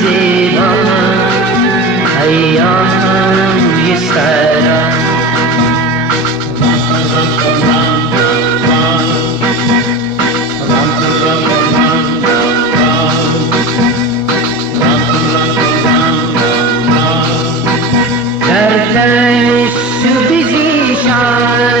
زیبا ایام سرا در دشت بزیشان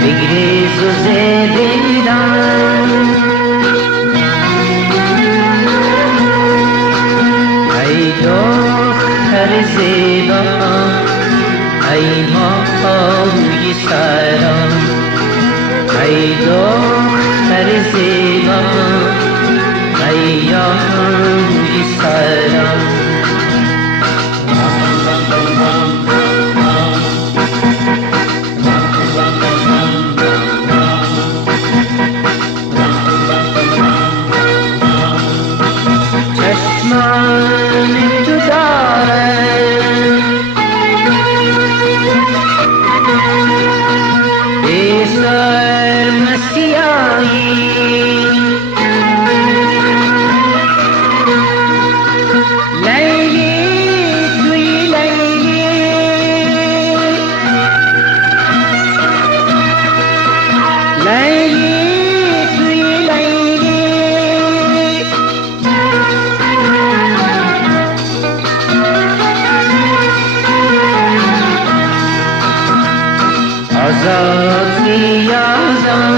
بگریز و زیدیدم ای دختر زیبا ای ماهی سرا ای دختر زیبا ای ماهی سرا چشمان تو دارم ای سرمسیایی لیلی توی لیلی لیلی توی لیلی آزاد نیازم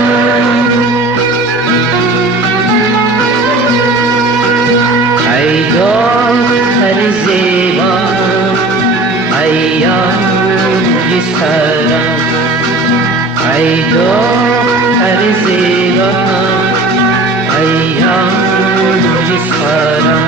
ای دختر زیبا ایام سرا ای دختر زیبا ایام سرا